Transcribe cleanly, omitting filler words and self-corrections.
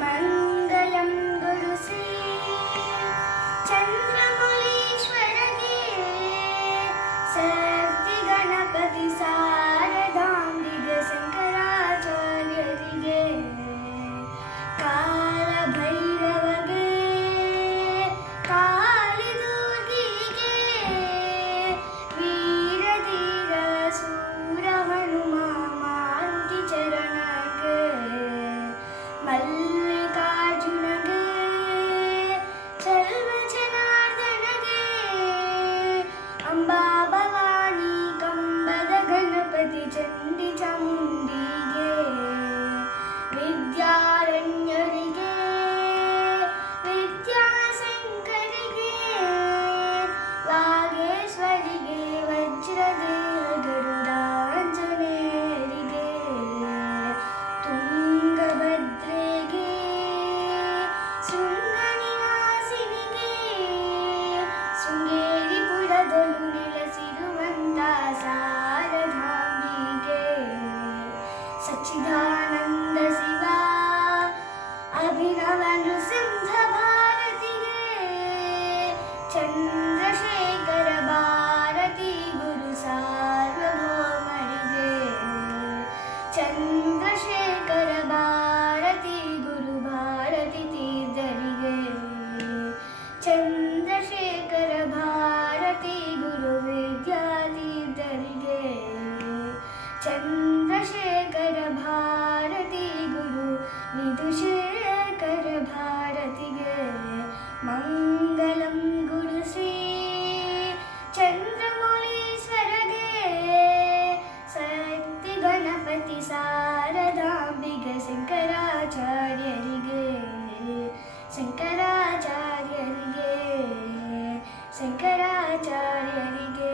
ಮಂಗಲಂ ಗುರು ಶ್ರೀ ಚಂದ್ರಮೌಳೀಶ್ವರಗೆ ಸತ್ಯ ಗಣಪತಿ ಶಾರದಾಂಬಿಗೆ ಶಂಕರಾಚಾರ್ಯರಿಗೆ ಕಾಲ ಭೈರವಗೆ ಕಾಳಿದುರ್ಗಿಗೆ ವೀರಧೀರ ಸೂರ ಹನುಮ ಮಾರುತಿ ಚರಣಗೆ ಮಲ್ಲಿಕಾರ್ಜುನಗೆ ಚರ್ಮ ಜನಾರ್ದನಗೆ ಅಂಬಾ ಭವಾನಿ ಕಂಬದ ಗಣಪತಿ ಚಂಡಿ ಚಾಮುಂಡಿಗೆ ವಿದ್ಯಾರಣ್ಯರಿಗೆ ವಿದ್ಯಾಶಂಕರಿಗೆ ವಾಗೇಶ್ವರಿಗೆ ವಜ್ರದೇಹ ಗರುಡಾಂಜನೇಯರಿಗೆ ತುಂಗಭದ್ರೆಗೆ ಶೃಂಗ ನಿವಾಸಿನಿಗೆ ಶೃಂಗೇರಿಪುರದಲ್ಲೂ ನೆಲೆಸಿರುವಂತ ಶಾರದಾಂಬಿಗೆ ಸಚ್ಚಿದಾನಂದ ಶಿವ ಅಭಿನವ ನೃಸಿಂಹ ಭಾರತಿಗೆ ಚಂದ್ರಶೇಖರ ಭಾರತಿ ಗುರು ಸಾರ್ವಭೌಮರಿಗೆ ಚಂದ್ರಶೇಖರ ಭಾರತಿ ಗುರು ಭಾರತಿ ತೀರ್ಥರಿಗೆ ಚಂದ್ರಶೇಖರ ಭಾರತಿ ಗುರು ವಿದ್ಯಾತೀರ್ಥರಿಗೆ ಚಂದ್ರಶೇಖರ ಭಾರತಿ ಗುರು ವಿಧುಶೇಖರ ಭಾರತಿಗೆ ಮಂಗಲಂ ಗುರು ಶ್ರೀ ಚಂದ್ರಮೌಳೀಶ್ವರಗೆ ಸತ್ಯ ಗಣಪತಿ ಶಾರದಾಂಬಿಗೆ ಶಂಕರಾಚಾರ್ಯರಿಗೆ ಶಂಕರಾಚಾರ್ಯರಿಗೆ ಶಂಕರಾಚಾರ್ಯರಿಗೆ